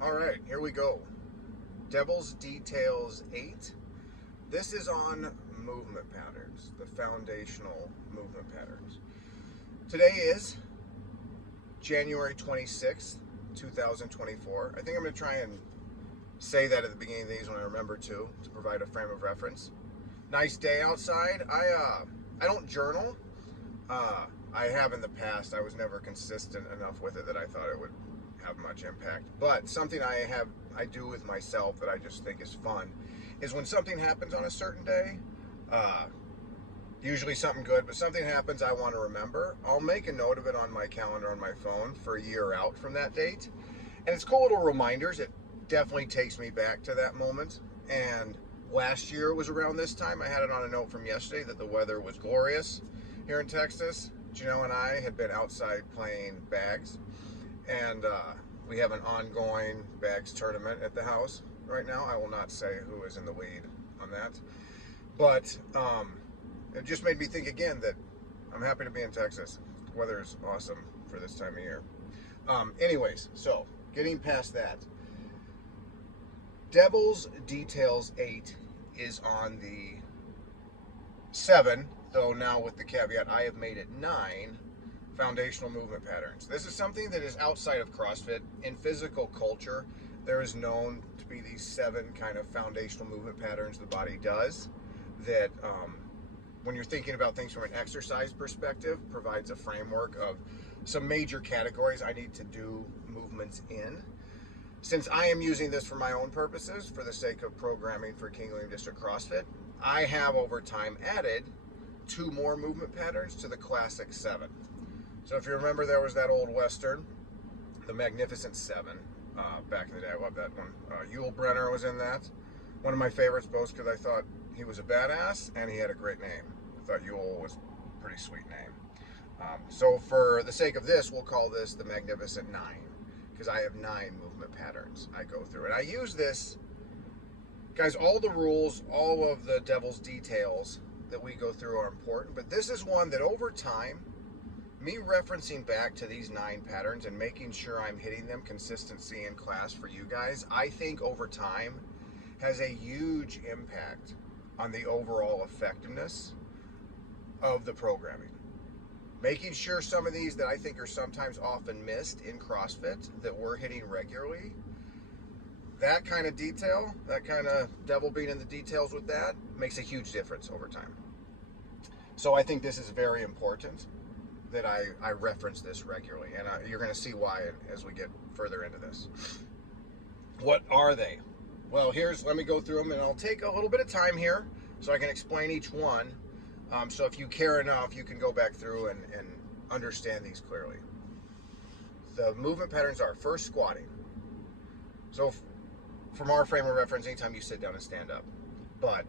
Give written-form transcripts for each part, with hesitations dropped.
All right, here we go. Devil's Details 8. This is on movement patterns, the foundational movement patterns. Today is January 26th, 2024. I think I'm going to try and say that at the beginning of these when I remember to provide a frame of reference. Nice day outside. I don't journal. I have in the past. I was never consistent enough with it that I thought it would have much impact. But something I do with myself that I just think is fun is when something happens on a certain day, uh, usually something good, but something happens I want to remember, I'll make a note of it on my calendar on my phone for a year out from that date. And it's cool little reminders. It definitely takes me back to that moment. And last year was around this time. I had it on a note from yesterday that the weather was glorious here in Texas. Gino and I had been outside playing bags, and we have an ongoing bags tournament at the house right now. I will not say who is in the lead on that, but it just made me think again that I'm happy to be in Texas. The weather is awesome for this time of year. Anyways, so getting past that, Devil's Details 8 is on the 7, though now with the caveat I have made it 9 foundational movement patterns. This is something that is outside of CrossFit. In physical culture, there is known to be these 7 kind of foundational movement patterns the body does that when you're thinking about things from an exercise perspective, provides a framework of some major categories I need to do movements in. Since I am using this for my own purposes, for the sake of programming for King William District CrossFit, I have over time added 2 more movement patterns to the classic 7. So if you remember, there was that old Western, the Magnificent 7, back in the day. I love that one. Yule Brenner was in that. One of my favorites, both because I thought he was a badass and he had a great name. I thought Yule was a pretty sweet name. So for the sake of this, we'll call this the Magnificent 9, because I have 9 movement patterns I go through. And I use this, guys, all the rules, all of the Devil's Details that we go through are important, but this is one that over time, me referencing back to these 9 patterns and making sure I'm hitting them consistency in class for you guys, I think over time has a huge impact on the overall effectiveness of the programming. Making sure some of these that I think are sometimes often missed in CrossFit that we're hitting regularly, that kind of detail, that kind of devil being in the details with that, makes a huge difference over time. So I think this is very important that I reference this regularly, and you're going to see why as we get further into this. What are they? Well, let me go through them, and I'll take a little bit of time here so I can explain each one. So if you care enough, you can go back through and understand these clearly. The movement patterns are first squatting. So from our frame of reference, anytime you sit down and stand up. But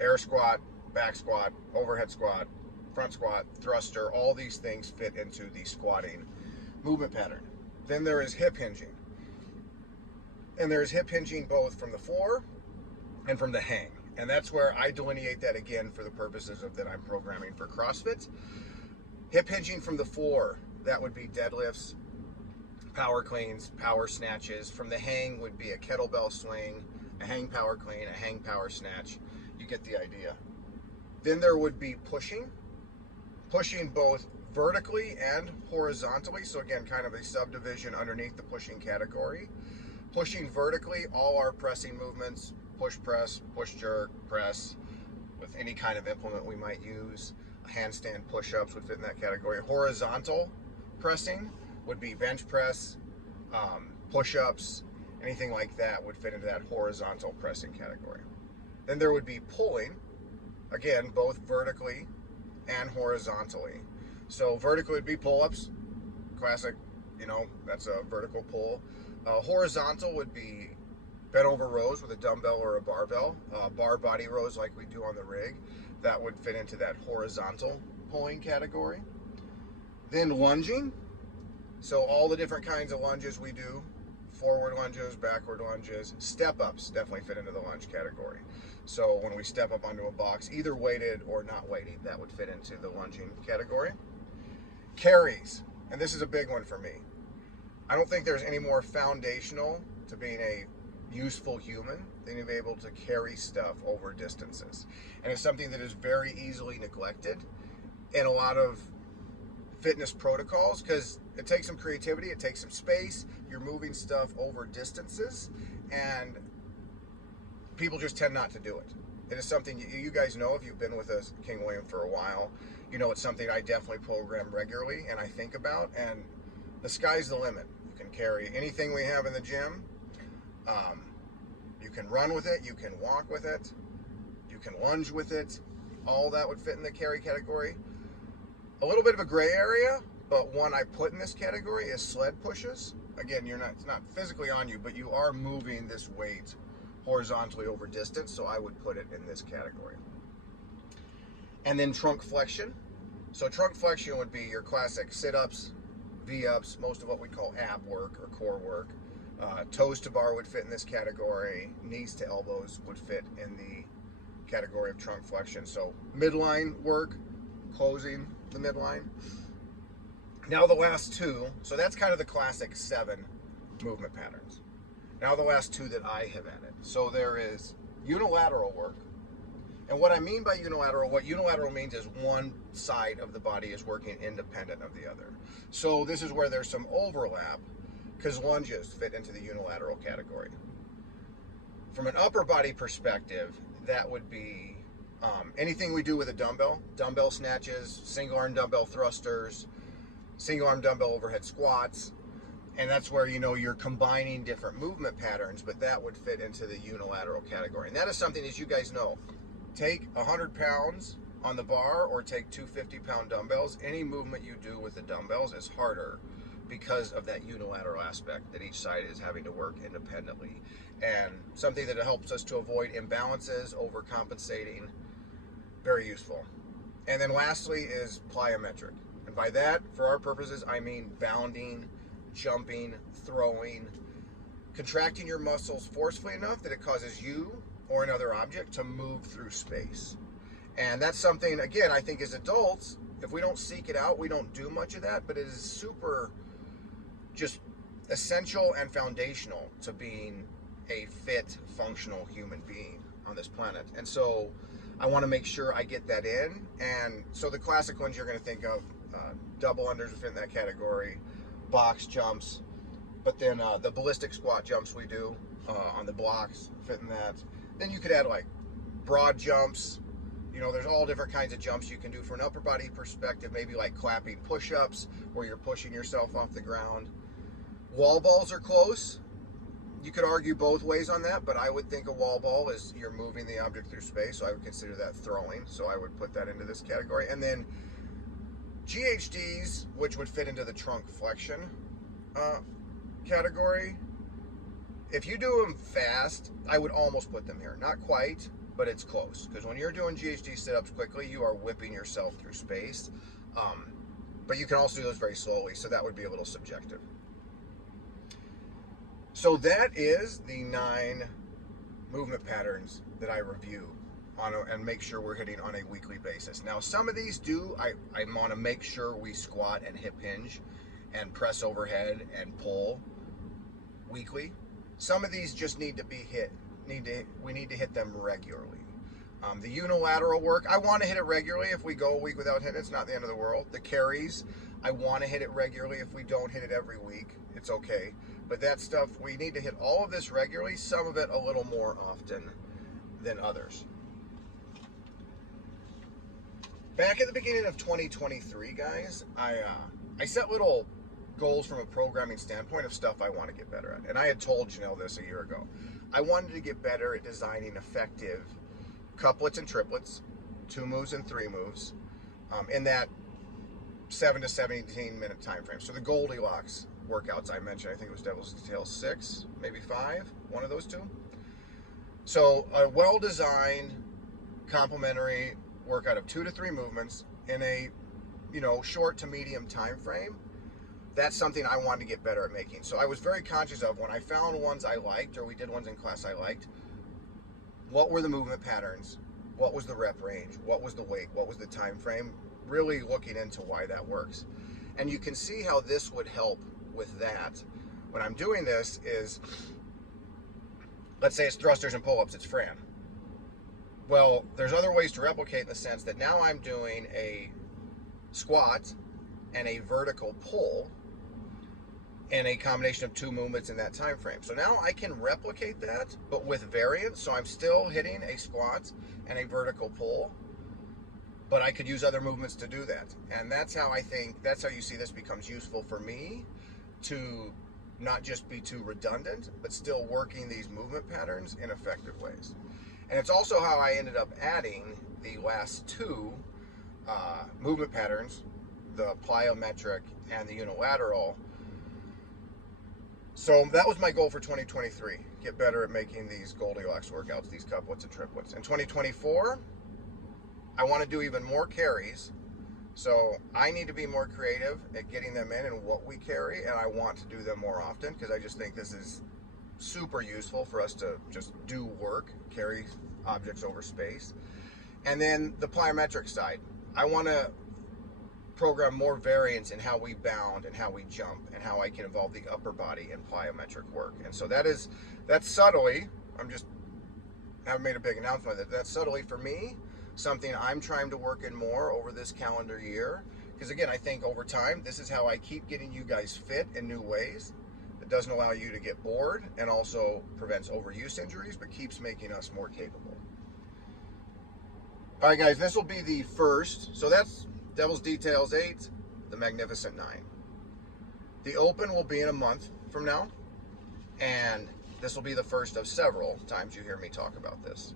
air squat, back squat, overhead squat, front squat, thruster, all these things fit into the squatting movement pattern. Then there is hip hinging. And there is hip hinging both from the floor and from the hang. And that's where I delineate that again for the purposes of that I'm programming for CrossFit. Hip hinging from the floor, that would be deadlifts, power cleans, power snatches. From the hang would be a kettlebell swing, a hang power clean, a hang power snatch. You get the idea. Then there would be pushing both vertically and horizontally. So again, kind of a subdivision underneath the pushing category. Pushing vertically, all our pressing movements, push press, push jerk, press, with any kind of implement we might use. Handstand push-ups would fit in that category. Horizontal pressing would be bench press, push-ups, anything like that would fit into that horizontal pressing category. Then there would be pulling, again, both vertically and horizontally. So vertically would be pull-ups, classic, that's a vertical pull. Horizontal would be bent over rows with a dumbbell or a barbell, bar body rows like we do on the rig. That would fit into that horizontal pulling category. Then lunging. So all the different kinds of lunges we do, forward lunges, backward lunges, step-ups definitely fit into the lunge category. So when we step up onto a box, either weighted or not weighted, that would fit into the lunging category. Carries, and this is a big one for me. I don't think there's any more foundational to being a useful human, they need to be able to carry stuff over distances. And it's something that is very easily neglected in a lot of fitness protocols, because it takes some creativity, it takes some space, you're moving stuff over distances, and people just tend not to do it. It is something you guys know, if you've been with us, King William, for a while, you know it's something I definitely program regularly and I think about, and the sky's the limit. You can carry anything we have in the gym. You can run with it, you can walk with it, you can lunge with it. All that would fit in the carry category. A little bit of a gray area, but one I put in this category is sled pushes. Again, it's not physically on you, but you are moving this weight horizontally over distance, so I would put it in this category. And then trunk flexion. So trunk flexion would be your classic sit-ups, V-ups, most of what we call ab work or core work. Toes to bar would fit in this category. Knees to elbows would fit in the category of trunk flexion. So midline work, closing the midline. Now the last two, so that's kind of the classic 7 movement patterns. Now the last 2 that I have added. So there is unilateral work. And what I mean by unilateral, what unilateral means is one side of the body is working independent of the other. So this is where there's some overlap, because lunges fit into the unilateral category. From an upper body perspective, that would be anything we do with a dumbbell snatches, single arm dumbbell thrusters, single arm dumbbell overhead squats, and that's where you're combining different movement patterns, but that would fit into the unilateral category. And that is something, as you guys know, take 100 pounds on the bar or take 2 50-pound dumbbells. Any movement you do with the dumbbells is harder because of that unilateral aspect, that each side is having to work independently. And something that helps us to avoid imbalances, overcompensating, very useful. And then lastly is plyometric. And by that, for our purposes, I mean bounding, jumping, throwing, contracting your muscles forcefully enough that it causes you or another object to move through space. And that's something, again, I think as adults, if we don't seek it out, we don't do much of that, but it is super just essential and foundational to being a fit, functional human being on this planet. And so I want to make sure I get that in. And so the classic ones you're going to think of, double unders fit in that category, box jumps, but then the ballistic squat jumps we do on the blocks fit in that. Then you could add like broad jumps. There's all different kinds of jumps you can do from an upper body perspective, maybe like clapping push-ups where you're pushing yourself off the ground. Wall balls are close. You could argue both ways on that, but I would think a wall ball is you're moving the object through space, so I would consider that throwing, so I would put that into this category. And then GHDs, which would fit into the trunk flexion category. If you do them fast, I would almost put them here. Not quite, but it's close. Because when you're doing GHD sit-ups quickly, you are whipping yourself through space. But you can also do those very slowly, so that would be a little subjective. So that is the 9 movement patterns that I review and make sure we're hitting on a weekly basis. Now, some of these I want to make sure we squat and hip hinge and press overhead and pull weekly. Some of these just need to be hit. We need to hit them regularly. The unilateral work, I want to hit it regularly. If we go a week without hitting it, it's not the end of the world. The carries, I want to hit it regularly. If we don't hit it every week, it's okay. But that stuff, we need to hit all of this regularly, some of it a little more often than others. Back at the beginning of 2023, guys, I set little goals from a programming standpoint of stuff I want to get better at. And I had told Janelle this a year ago. I wanted to get better at designing effective couplets and triplets, 2 moves and 3 moves, in that 7 to 17 minute time frame. So the Goldilocks workouts I mentioned, I think it was Devil's Detail 6, maybe 5, one of those 2. So a well-designed complementary workout of 2 to 3 movements in a short to medium time frame. That's something I wanted to get better at making. So I was very conscious of when I found ones I liked, or we did ones in class I liked, what were the movement patterns? What was the rep range? What was the weight? What was the time frame? Really looking into why that works. And you can see how this would help with that. When I'm doing this is let's say it's thrusters and pull-ups, it's Fran. Well, there's other ways to replicate in the sense that now I'm doing a squat and a vertical pull and a combination of two movements in that time frame. So now I can replicate that, but with variance. So I'm still hitting a squat and a vertical pull, but I could use other movements to do that. And that's how I think, that's how you see this becomes useful for me, to not just be too redundant, but still working these movement patterns in effective ways. And it's also how I ended up adding the last two movement patterns, the plyometric and the unilateral. So that was my goal for 2023, get better at making these Goldilocks workouts, these couplets and triplets. In 2024, I want to do even more carries. So I need to be more creative at getting them in and what we carry, and I want to do them more often because I just think this is super useful for us to just do work, carry objects over space. And then the plyometric side, I want to program more variance in how we bound and how we jump and how I can involve the upper body in plyometric work. And so that's subtly, haven't made a big announcement of that. That's subtly for me something I'm trying to work in more over this calendar year. Because again, I think over time, this is how I keep getting you guys fit in new ways. It doesn't allow you to get bored and also prevents overuse injuries, but keeps making us more capable. All right, guys, this will be the first. So that's Devil's Details 8, the Magnificent 9. The Open will be in a month from now, and this will be the first of several times you hear me talk about this.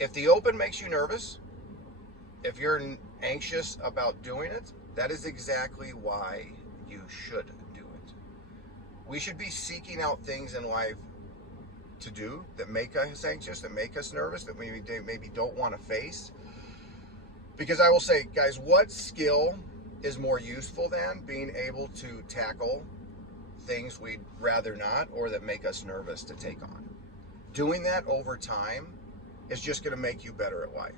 If the Open makes you nervous, if you're anxious about doing it, that is exactly why you should do it. We should be seeking out things in life to do that make us anxious, that make us nervous, that we maybe don't want to face. Because I will say, guys, what skill is more useful than being able to tackle things we'd rather not or that make us nervous to take on? Doing that over time is just going to make you better at life.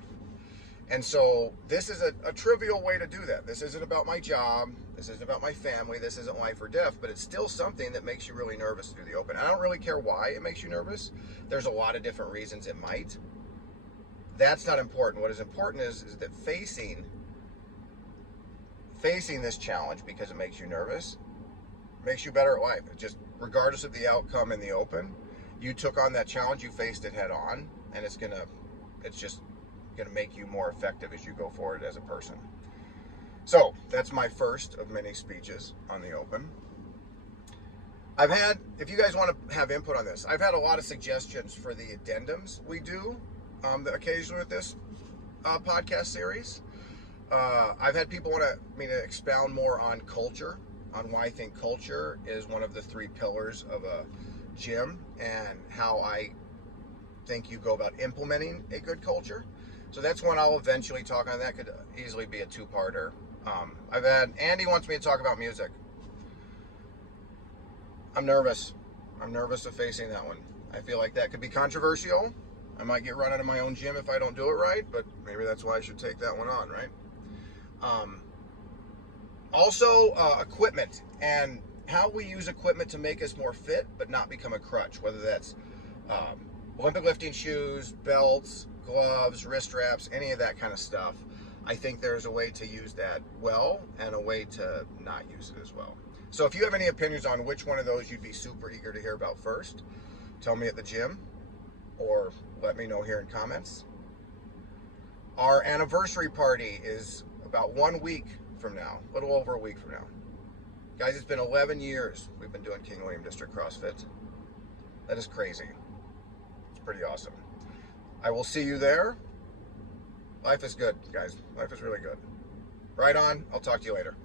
And so this is a trivial way to do that. This isn't about my job. This isn't about my family. This isn't life or death, but it's still something that makes you really nervous to do the Open. I don't really care why it makes you nervous. There's a lot of different reasons it might. That's not important. What is important is that facing this challenge because it makes you nervous makes you better at life. It just, regardless of the outcome in the Open, you took on that challenge, you faced it head on, and it's just gonna make you more effective as you go forward as a person. So that's my first of many speeches on the Open. If you guys want to have input on this, I've had a lot of suggestions for the addendums we do occasionally with this podcast series. I've had people want me to expound more on culture, on why I think culture is one of the 3 pillars of a gym and how I think you go about implementing a good culture. So that's one I'll eventually talk on. That could easily be a 2-parter. Andy wants me to talk about music. I'm nervous. I'm nervous of facing that one. I feel like that could be controversial. I might get run out of my own gym if I don't do it right, but maybe that's why I should take that one on, right? Also, equipment and how we use equipment to make us more fit, but not become a crutch, whether that's Olympic lifting shoes, belts, gloves, wrist wraps, any of that kind of stuff. I think there's a way to use that well and a way to not use it as well. So if you have any opinions on which one of those you'd be super eager to hear about first, tell me at the gym or let me know here in comments. Our anniversary party is about 1 week from now, a little over a week from now. Guys, it's been 11 years we've been doing King William District CrossFit. That is crazy. It's pretty awesome. I will see you there. Life is good, guys. Life is really good. Right on. I'll talk to you later.